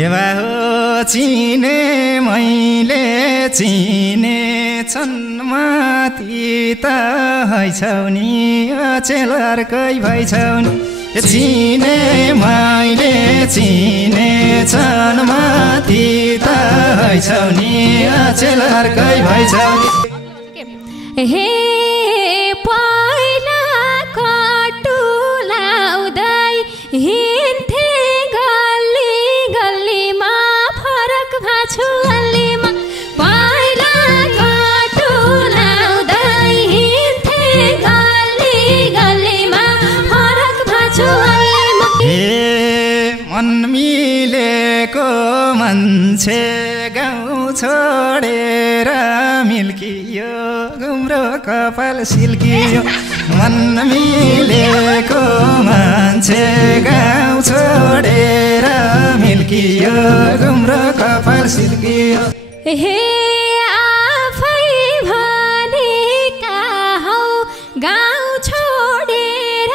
एवा हो चिने मैले चिने छन्मती त हैछौ नि अचेल अर्कै भइछौ नि चिने मैले चिने छन्मती त हैछौ नि अचेल अर्कै भइछौ नि हे पहिला कटु लाउँदै हिँड्थे गल्ली गल्लीमा फरक भाछु अल्लीमा पहिला कटु लाउँदै हिँड्थे गल्ली गल्लीमा फरक भाछु अल्लीमा हे मन मिलेको मान्छे गाउँ छोडेर मिल्कियो गुम्रो कपाल सिल्कियो मन मिलेको मान्छे गाउँ छोडेर मिल्कियो गुम्रो कपाल सिल्कियो हे आफै भनेका हौ गाउँ छोडेर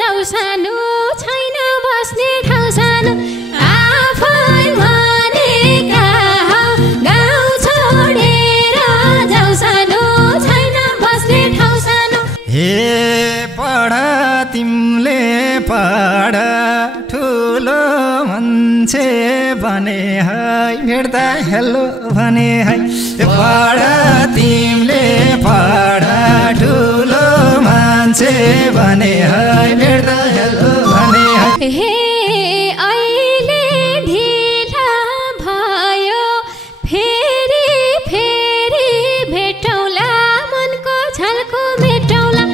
जाऊ सानो छैन बस्ने ठाउँ सानो आफै भनेका हौ गाउँ छोडेर जाऊ सानो छैन बस्ने ठाउँ सानो हे पढ तिमीले पढ ठुलो मान्छे भने है भेट्दा हेलो भने है पढ तिमीले पढ ठुलो मान्छे भने है भेट्दा हेलो भने है हे अहिले ढिला भयो फेरि फेरि भेटौँला मनको छलको मेटौँला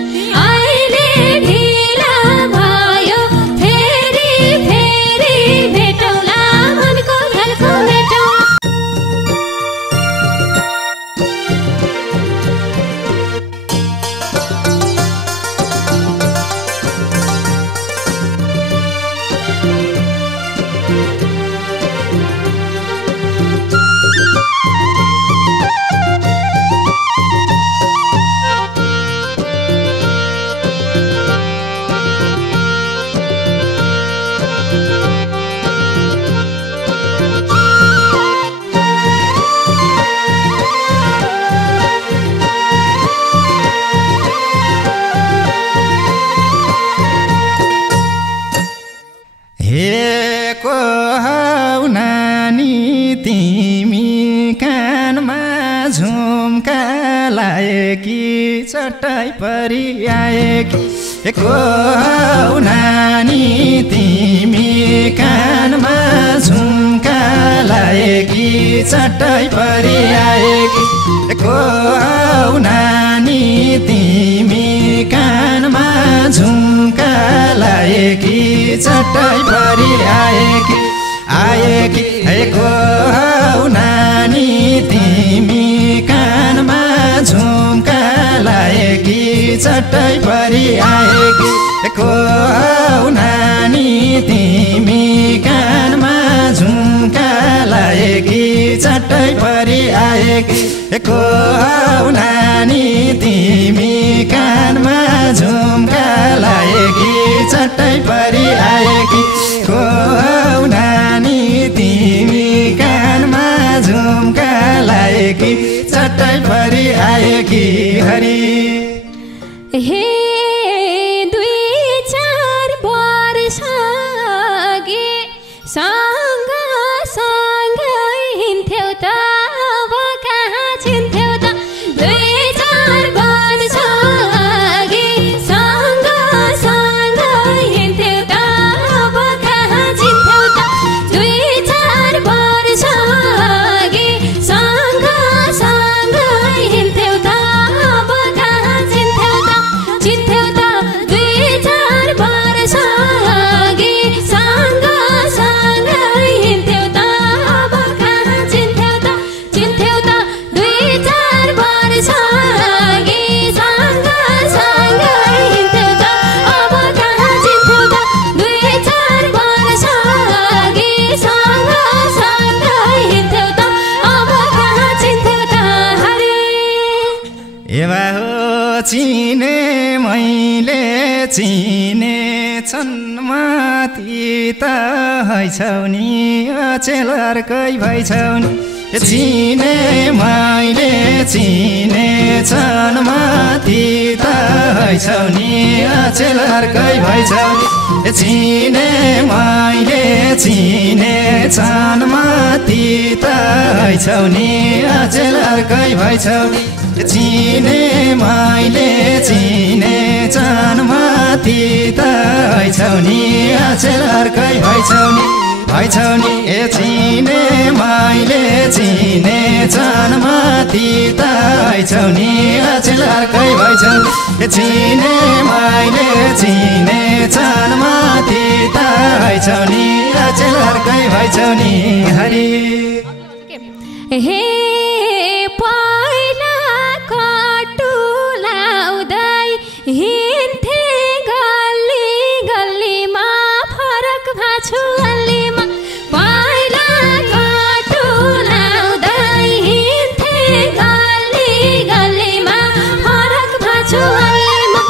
अहिले ढिला भयो फेरि फेरि भेटौँला मनको छलको मेटौँला हे को हौ नानी तिमी कानमा झुम्का लाएकी चटाइ परि आएकी हे को हौ नानी तिमी कानमा झुम्का लाएकी चटाइ परि आएकी हे को हौ नानी तिमी कानमा झुम्का लाएकी चटाइ परि आएकी हे को हौ नानी तिमी कानमा झुम्का लाएकी चटाइ परि आएकी हे को हौ नानी तिमी कानमा झुम्का लाएकी चटाइ परि आएकी हे को हौ नानी तिमी कानमा झुम्का लाएकी चटाइ परि आएकी को हौ नानी तिमी कानमा झुम्का लाएकी चटाइ परि आएकी हरि हे 2-4 वर्ष अघि सँग सँगै हिँड्थ्यौ त अब कहाँ चिन्थ्यौ त 2-4 वर्ष अघि सँग सँगै हिँड्थ्यौ त अब कहाँ चिन्थ्यौ त 2-4 वर्ष अघि सँग सँगै हिँड्थ्यौ त अब कहाँ चिन्थ्यौ त 2-4 वर्ष अघि सँग सँगै हिँड्थ्यौ त अब कहाँ चिन्थ्यौ त 2-4 वर्ष अघि सँग सँगै हिँड्थ्यौ त अब कहाँ चिन्थ्यौ त 2-4 वर्ष अघि सँग सँगै हिँड्थ्यौ त अब कहाँ चिन्थ्यौ त हरि एवा हो चिने मैले चिने छन् माथि त हैछौ नि अचेल अर्कै भइछौ नि चिने मैले चिने छन् माथि त हैछौ नि अचेल अर्कै भइछौ नि चिने मैले चिने छन् माथि त हैछौ नि अचेल अर्कै भइछौ नि चिने मैले चिने छन् माथि त हैछौ नि अचेल अर्कै भइछौ नि ए चिने मैले चिने छन् माथि त हैछौ नि अचेल अर्कै भइछौ नि चिने मैले चिने छन् माथि त हैछौ नि अचेल अर्कै भइछौ नि हरि हे पहिला कटु लाउँदै हिँड्थे गल्ली गल्लीमा फरक भाछु अल्लीमा पहिला कटु लाउँदै हिँड्थे गल्ली गल्लीमा फरक भाछु अल्लीमा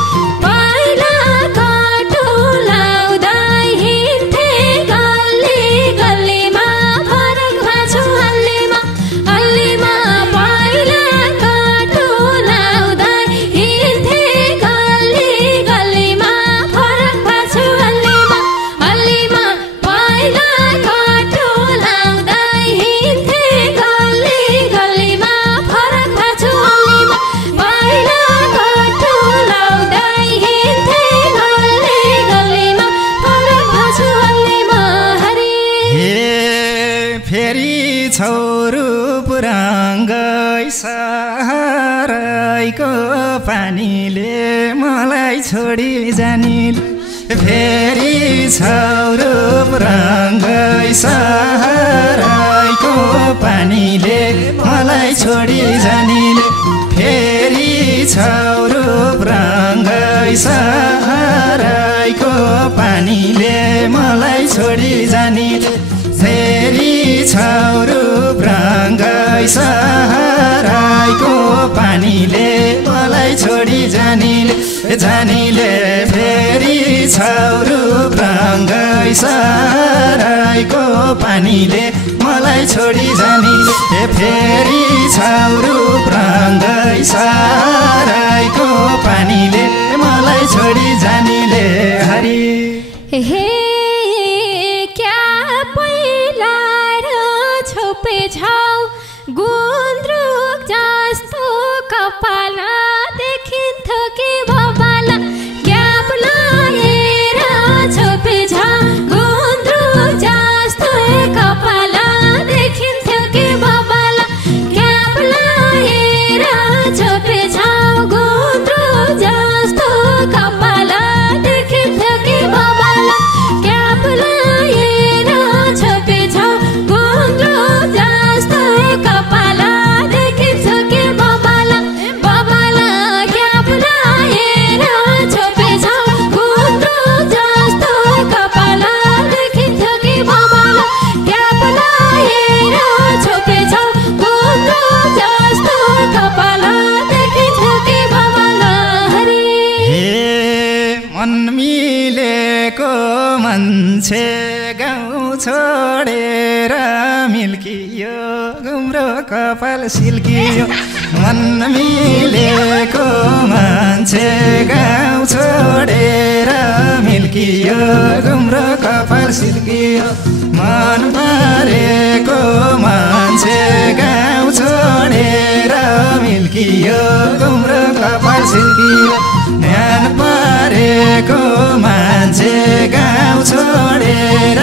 पहिला कटु लाउँदै हिँड्थे गल्ली गल्लीमा फरक भाछु अल्लीमा अल्लीमा पहिला कटु लाउँदै हिँड्थे गल्ली गल्लीमा फरक भाछु अल्लीमा अल्लीमा पहिला कटु लाउँदै हिँड्थे गल्ली गल्लीमा फरक भाछु अल्लीमा पहिला कटु लाउँदै हिँड्थे गल्ली गल्लीमा फरक भाछु अल्लीमा हरि हे फेरि छौरू पुराङ्गै सहरैको पानीले मलाई छोडी जानिल फेरि छौरू पुराङ्गै सहरैको पानीले मलाई छोडी जानिल फेरि छौरू पुराङ्गै सहरैको पानीले मलाई छोडी जानिल फेरि छौरू प्राङ्गै सहरैको पानीले मलाई छोडी जानिले फेरि छौरू प्राङ्गै सहरैको पानीले मलाई छोडी जानिले फेरि छौरू प्राङ्गै सहरैको पानीले मलाई छोडी जानिले हरि हे गुन्द्रुक जस्तो कपाला देखिन्थ्यो कि बबाला क्याप लाएर छोपे छ गुन्द्रुक जस्तो कपाला देखिन्थ्यो कि बबाला क्याप लाएर छोपे छ गुन्द्रुक जस्तो कपाला देखिन्थ्यो कि बबाला क्याप लाएर छोपे छ गुन्द्रुक जस्तो कपाला देखिन्थ्यो कि बबाला बबाला क्याप लाएर छोपे छ गुन्द्रुक जस्तो कपाला देखिन्थ्यो कि बबाला क्याप लाएर छोपे छ गुन्द्रुक जस्तो कपाला देखिन्थ्यो कि बबाला हरि हे मन मिलेको मान्छे गाउँ छोडेर मिल्कियो गुम्रो कपाल सिल्कियो मन मिलेको मान्छे गाउँ छोडेर मिल्कियो गुम्रो कपाल सिल्कियो मन परेको मान्छे गाउँ छोडेर मिल्कियो गुम्रो कपाल सिल्कियो ध्यान परेको मान्छे गाउँ छोडेर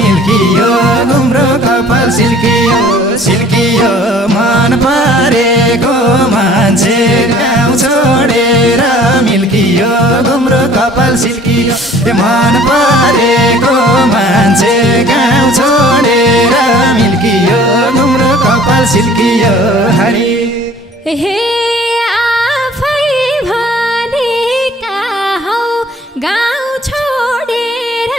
मिल्कियो गुम्रो कपाल सिल्कियो सिल्कियो मन परेको मान्छे गाउँ छोडेर मिल्कियो गुम्रो कपाल सिल्कियो मन परेको मान्छे गाउँ छोडेर मिल्कियो गुम्रो कपाल सिल्कियो हरि हे आफै भनेका हौ गाउँ छोडेर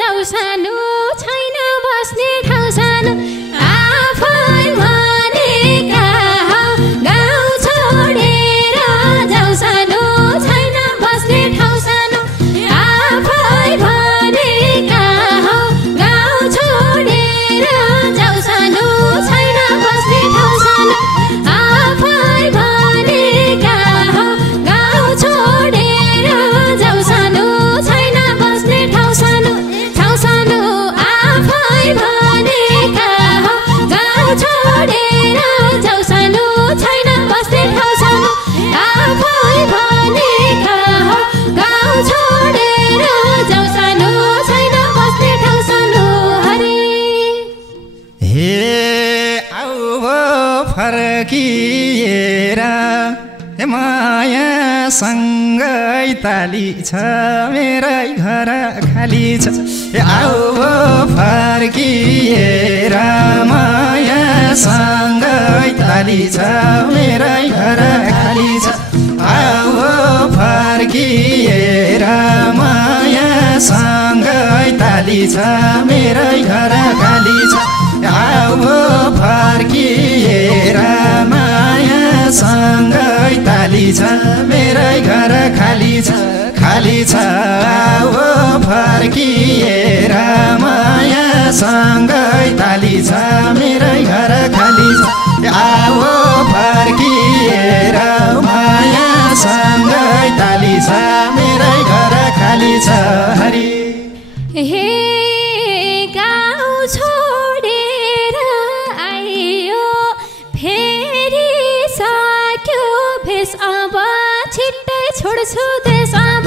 जाऊ सानो छैन बस्ने ठाउँ सानो आफै भनेका हौ गाउँ छोडेर जाऊ सानो छैन बस्ने ठाउँ सानो आफै भने फर्किएर मायासँगै ताली छ मेरै घर खाली छ आऊ फर्किएर मायासँगै ताली छ मेरै घर खाली छ आऊ फर्किएर मायासँगै ताली छ मेरै घर खाली छ आऊ फर्किएर मायासँगै ताली छ मेरै घर खाली छ खाली छ आऊ फर्किएर मायासँगै ताली छ मेरै घर खाली छ आऊ फर्किएर मायासँगै ताली छ मेरै घर खाली छ हरि हे गाउँ छोडेर आइयो फेरि सक्यो भेष अब छिट्टै छोड्छु देश अब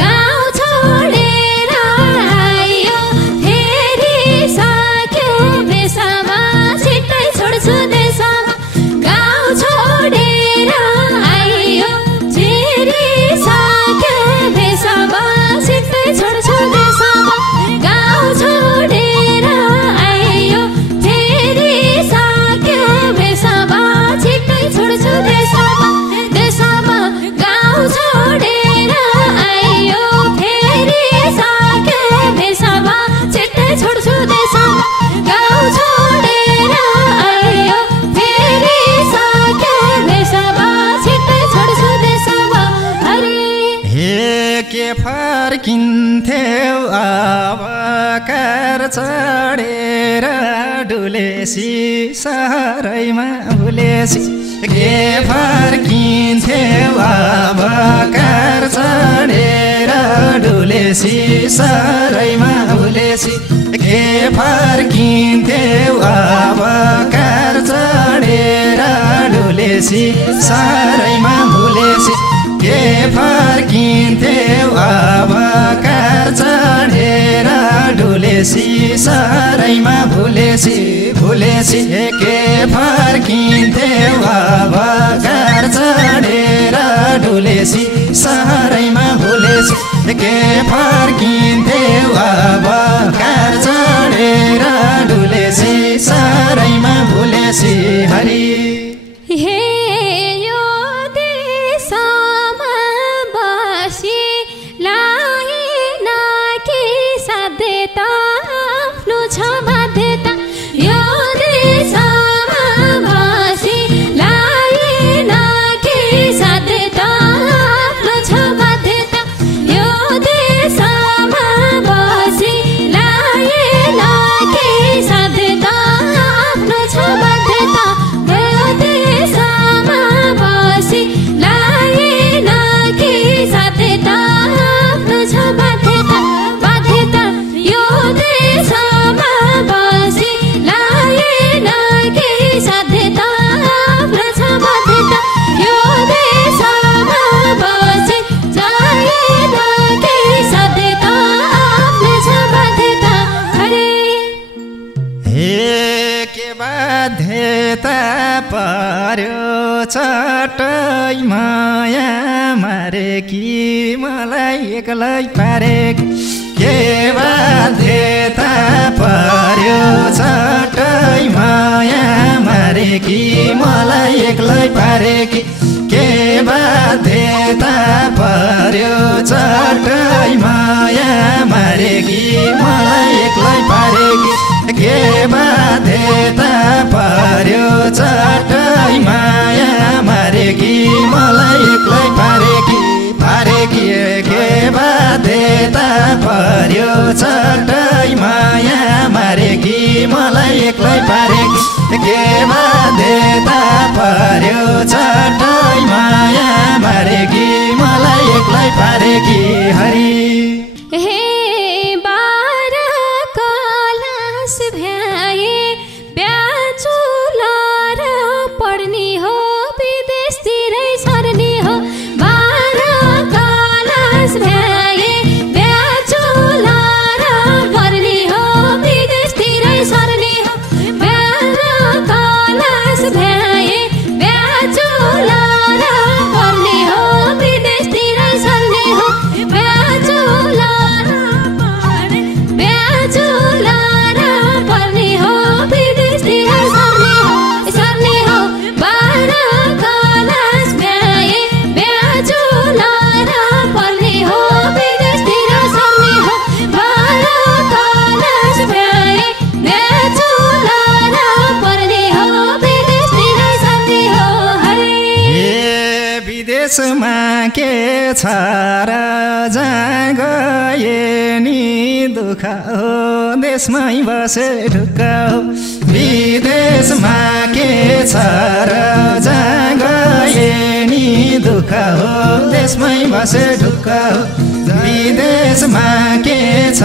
गाउँ छोडेर आइयो फेरि सक्यो भेष अब छिट्टै छोड्छु देश अब गाउँ छोडेर आइयो फेरि सक्यो भेष अब छिट्टै छोड्छु देश अब गाउँ छोडेर आइयो फेरि सक्यो भेष अब छिट्टै छोड्छु देश अब गाउँ छोडेर आइयो फेरि सक्यो भेष अब छिट्टै छोड्छु देश अब गाउँ छोडेर आइयो फेरि सक्यो भेष अब छिट्टै छोड्छु देश अब हरि हे के फर्किन्थ्यौ अब कार चढेर डुलेसी सहरैमा भुलेसी के फर्किन्थ्यौ अब कार चढेर डुलेसी सहरैमा भुलेसी के फर्किन्थ्यौ अब कार चढेर डुलेसी सहरैमा भुलेसी के फर्किन्थ्यौ अब कार चढेर डुलेसी सहरैमा भुलेसी भुलेसी के फर्किन्थ्यौ अब कार चढेर डुलेसी सहरैमा भुलेसी के फर्किन्थ्यौ अब कार चढेर डुलेसी सहरैमा भुलेसी हरि हे यो देशमा बसी लाइन कि साध्यता आफ्नो छ बाध्यता यो देशमा बसी लाइन कि साध्यता आफ्नो छ बाध्यता यो देशमा बसी लाइन कि साध्यता आफ्नो छ बाध्यता यो देशमा बसी लाइन कि साध्यता आफ्नो छ बाध्यता बाध्यता यो देशमा बसी लाइन कि साध्यता आफ्नो छ बाध्यता यो देशमा बसी लाइन कि साध्यता आफ्नो छ बाध्यता हरे हे के बाध्यता पर्यो चटै माया मारे कि मलाई एक्लै पारे के बाध्यता पर्यो चटै माया मारे कि मलाई एक्लै पारे के बाध्यता पर्यो चटै माया मारे कि मलाई एक्लै पारे के बाध्यता पर्यो चटै माया मारे कि मलाई एक्लै पारे के बाध्यता पर्यो चटै माया मारे कि मलाई एक्लै पारे के बाध्यता पर्यो चटै माया मारे कि मलाई एक्लै पारे हरि हे बार कलास भ्याए ब्याचुलर पढ्ने हो विदेशतिरै सर्ने हो बार कलास भ्याए ब्याचुलर पढ्ने हो विदेशतिरै सर्ने हो बार कलास भ्याए विदेशमा के छ र जहाँ गए नि दुःख हो देशमै बसे ढुक्क हो विदेशमा के छ र जहाँ गए नि दुःख हो देशमै बसे ढुक्क हो विदेशमा के छ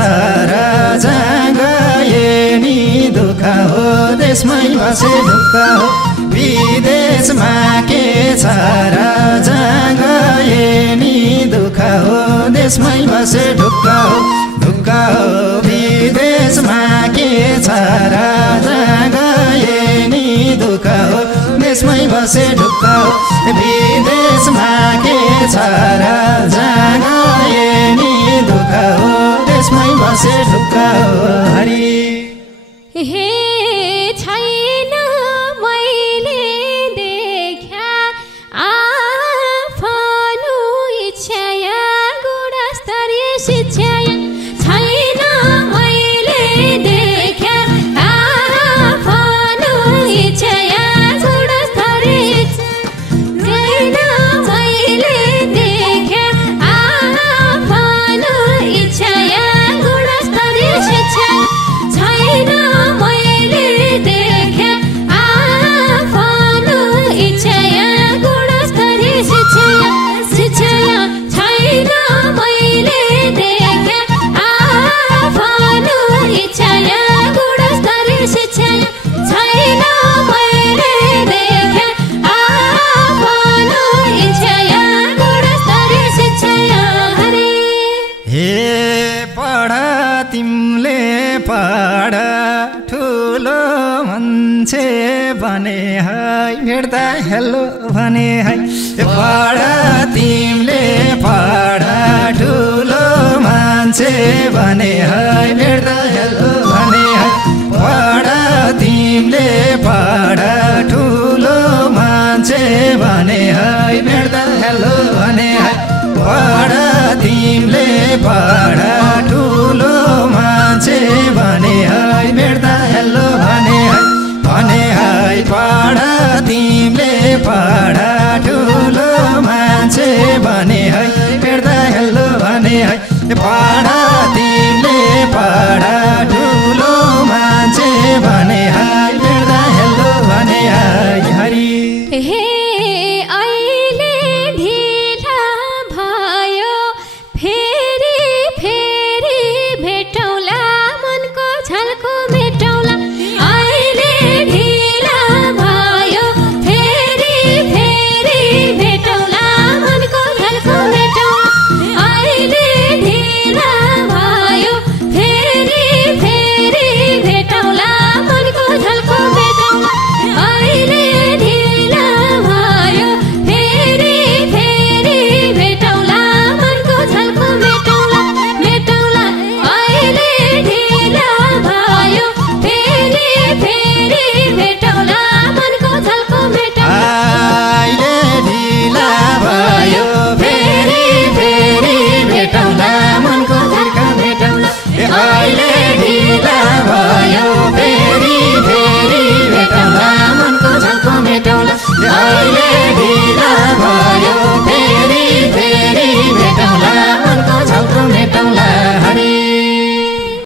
र जहाँ गए नि दुःख हो देशमै बसे ढुक्क हो विदेशमा के छ र जहाँ गए नि दुःख हो देशमै बसे ढुक्क हो ढुक्क हो विदेशमा के छ र जहाँ गए नि दुःख हो देशमै बसे ढुक्क हो विदेशमा के छ र जहाँ गए नि दुःख हो देशमै बसे ढुक्क हो हरि हे छैन मैले देख्या आफ्नो इच्छा गुणस्तरीय शिक्षा छैन मैले देख्या आफ्नो इच्छा गुणस्तरीय छैन मैले देख्या आफ्नो इच्छा गुणस्तरीय शिक्षा छैन मैले देख्या आफ्नो इच्छा गुणस्तरीय शिक्षा शिक्षा छैन मैले देख्या आफ्नो इच्छा गुणस्तरीय शिक्षा छैन मैले देख्या आफ्नो इच्छा गुणस्तरीय शिक्षा हरे हे पढ तिमीले पढ ठुलो मान्छे भने है भेट्दा हेलो भने है पढ तिमीले पढ ठुलो मान्छे भने है भेट्दा हेलो भने है पढ तिमीले पढ ठुलो मान्छे भने है भेट्दा हेलो भने है पढ तिमीले पढ ठुलो मान्छे भने है भेट्दा हेलो भने है पढ तिमीले पढ ठुलो मान्छे भने है भेट्दा हेलो भने है पढ तिमीले पढ ठुलो मान्छे भने है